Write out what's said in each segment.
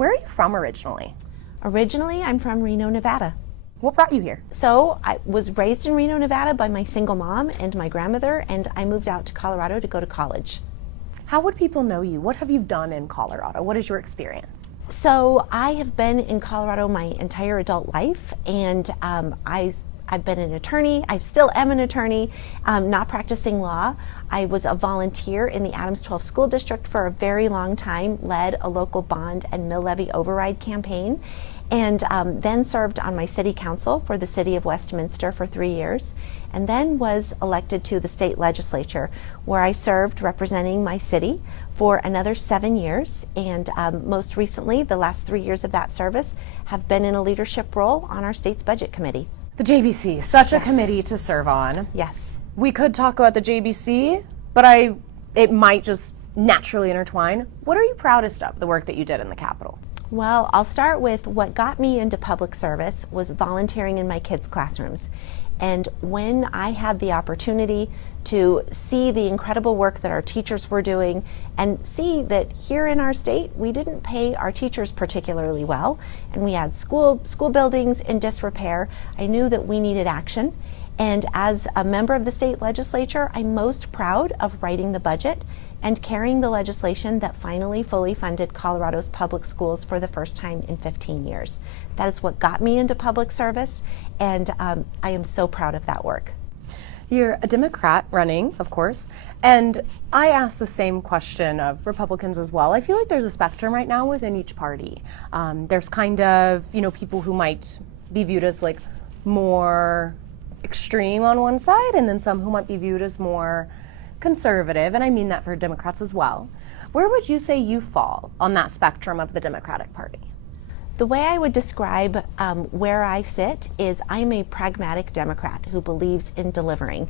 where are you from originally? Originally, I'm from Reno, Nevada. What brought you here? So I was raised in Reno, Nevada by my single mom and my grandmother, and I moved out to Colorado to go to college. How would people know you? What have you done in Colorado? What is your experience? So I have been in Colorado my entire adult life, and I've been an attorney. I still am an attorney, not practicing law. I was a volunteer in the Adams 12 School District for a very long time, led a local bond and mill levy override campaign, and then served on my city council for the city of Westminster for 3 years, and then was elected to the state legislature, where I served representing my city for another 7 years, and most recently, the last 3 years of that service, have been in a leadership role on our state's budget committee. The JBC, such a committee to serve on. Yes. We could talk about the JBC, but it might just naturally intertwine. What are you proudest of, the work that you did in the Capitol? Well, I'll start with what got me into public service was volunteering in my kids' classrooms. And when I had the opportunity to see the incredible work that our teachers were doing and see that here in our state, we didn't pay our teachers particularly well, and we had school buildings in disrepair, I knew that we needed action. And as a member of the state legislature, I'm most proud of writing the budget and carrying the legislation that finally fully funded Colorado's public schools for the first time in 15 years. That is what got me into public service, and I am so proud of that work. You're a Democrat running, of course, and I ask the same question of Republicans as well. I feel like there's a spectrum right now within each party. There's kind of, people who might be viewed as like more extreme on one side, and then some who might be viewed as more conservative, and I mean that for Democrats as well. Where would you say you fall on that spectrum of the Democratic Party? The way I would describe where I sit is I'm a pragmatic Democrat who believes in delivering.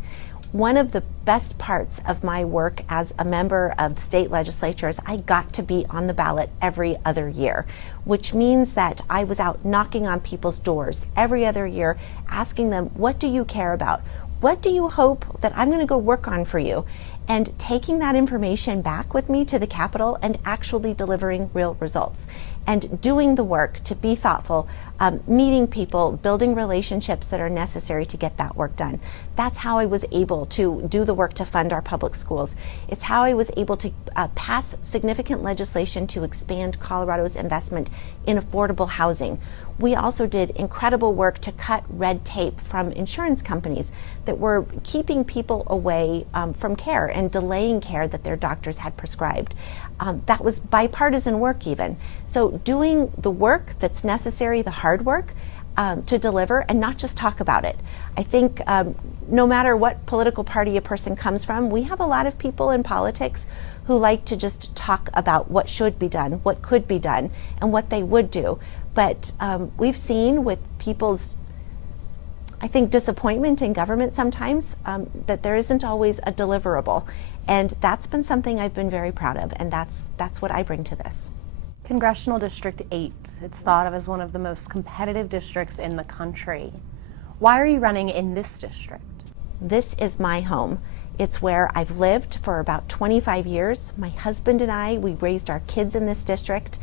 One of the best parts of my work as a member of the state legislature is I got to be on the ballot every other year, which means that I was out knocking on people's doors every other year, asking them, what do you care about? What do you hope that I'm going to go work on for you? And taking that information back with me to the Capitol and actually delivering real results and doing the work to be thoughtful, meeting people, building relationships that are necessary to get that work done. That's how I was able to do the work to fund our public schools. It's how I was able to pass significant legislation to expand Colorado's investment in affordable housing. We also did incredible work to cut red tape from insurance companies that were keeping people away from care and delaying care that their doctors had prescribed. That was bipartisan work even. So doing the work that's necessary, the hard work, to deliver and not just talk about it. I think no matter what political party a person comes from, we have a lot of people in politics who like to just talk about what should be done, what could be done, and what they would do. But we've seen with people's, I think, disappointment in government sometimes that there isn't always a deliverable. And that's been something I've been very proud of, and that's what I bring to this. Congressional District 8, it's thought of as one of the most competitive districts in the country. Why are you running in this district? This is my home. It's where I've lived for about 25 years. My husband and I, we raised our kids in this district.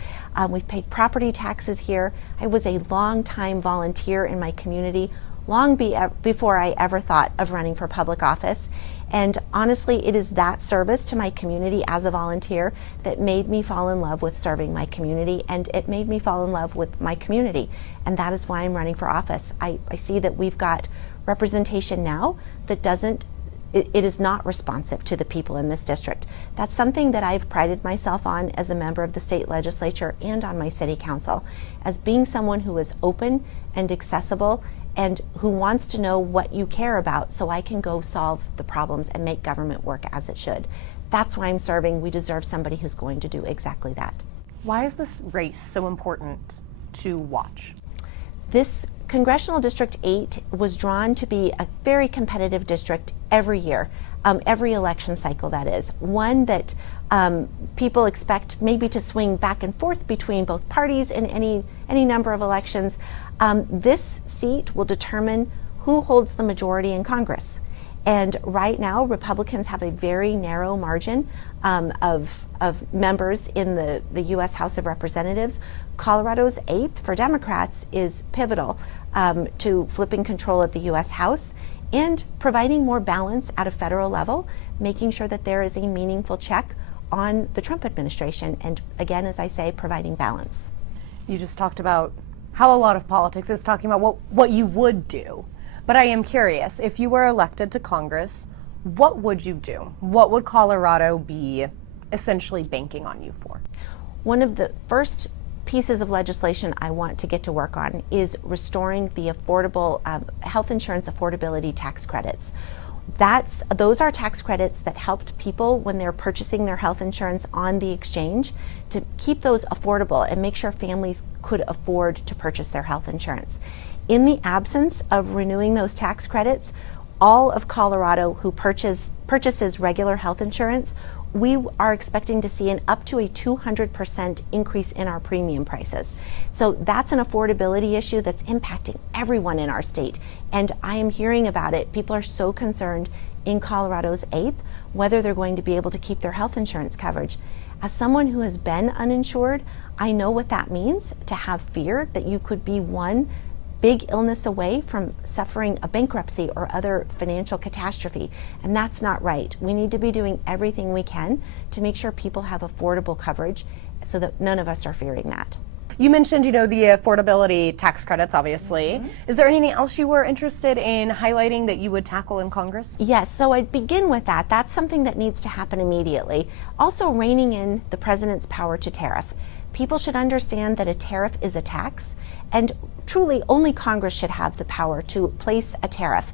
We've paid property taxes here. I was a long-time volunteer in my community, long before I ever thought of running for public office. And honestly, it is that service to my community as a volunteer that made me fall in love with serving my community, and it made me fall in love with my community. And that is why I'm running for office. I see that we've got representation now that it is not responsive to the people in this district. That's something that I've prided myself on as a member of the state legislature and on my city council, as being someone who is open and accessible and who wants to know what you care about so I can go solve the problems and make government work as it should. That's why I'm serving. We deserve somebody who's going to do exactly that. Why is this race so important to watch? This Congressional District 8 was drawn to be a very competitive district every year, every election cycle that is. One that people expect maybe to swing back and forth between both parties in any number of elections. This seat will determine who holds the majority in Congress. And right now, Republicans have a very narrow margin of members in the U.S. House of Representatives. Colorado's 8th for Democrats is pivotal to flipping control of the U.S. House and providing more balance at a federal level, making sure that there is a meaningful check on the Trump administration, and again, as I say, providing balance. You just talked about how a lot of politics is talking about what you would do. But I am curious, if you were elected to Congress, what would you do? What would Colorado be essentially banking on you for? One of the first pieces of legislation I want to get to work on is restoring the affordable health insurance affordability tax credits. Those are tax credits that helped people when they're purchasing their health insurance on the exchange to keep those affordable and make sure families could afford to purchase their health insurance. In the absence of renewing those tax credits, all of Colorado who purchases regular health insurance, we are expecting to see an up to a 200% increase in our premium prices. So that's an affordability issue that's impacting everyone in our state. And I am hearing about it. People are so concerned in Colorado's 8th whether they're going to be able to keep their health insurance coverage. As someone who has been uninsured, I know what that means to have fear that you could be one big illness away from suffering a bankruptcy or other financial catastrophe, and that's not right. We need to be doing everything we can to make sure people have affordable coverage so that none of us are fearing that. You mentioned, the affordability tax credits, obviously. Mm-hmm. Is there anything else you were interested in highlighting that you would tackle in Congress? Yes, so I'd begin with that. That's something that needs to happen immediately. Also, reining in the president's power to tariff. People should understand that a tariff is a tax, and truly only Congress should have the power to place a tariff,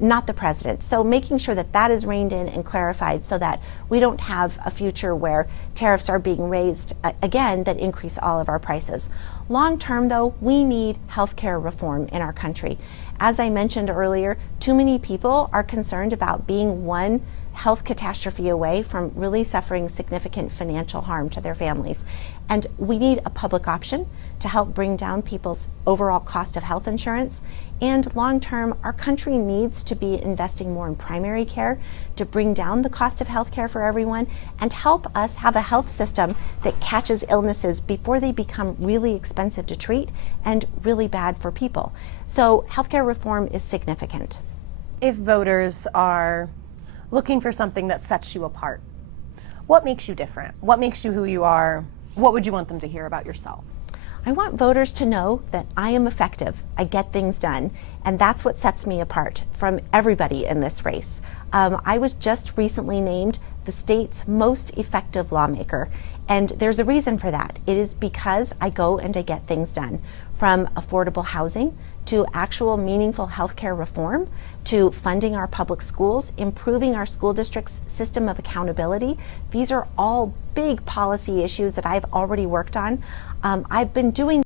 not the president. So making sure that that is reined in and clarified so that we don't have a future where tariffs are being raised again that increase all of our prices. Long term though, we need healthcare reform in our country. As I mentioned earlier, too many people are concerned about being one health catastrophe away from really suffering significant financial harm to their families. And we need a public option to help bring down people's overall cost of health insurance. And long term, our country needs to be investing more in primary care to bring down the cost of health care for everyone and help us have a health system that catches illnesses before they become really expensive to treat and really bad for people. So healthcare reform is significant. If voters are looking for something that sets you apart, what makes you different? What makes you who you are? What would you want them to hear about yourself? I want voters to know that I am effective, I get things done, and that's what sets me apart from everybody in this race. I was just recently named the state's most effective lawmaker, and there's a reason for that. It is because I go and I get things done, from affordable housing to actual meaningful healthcare reform, to funding our public schools, improving our school district's system of accountability. These are all big policy issues that I've already worked on. I've been doing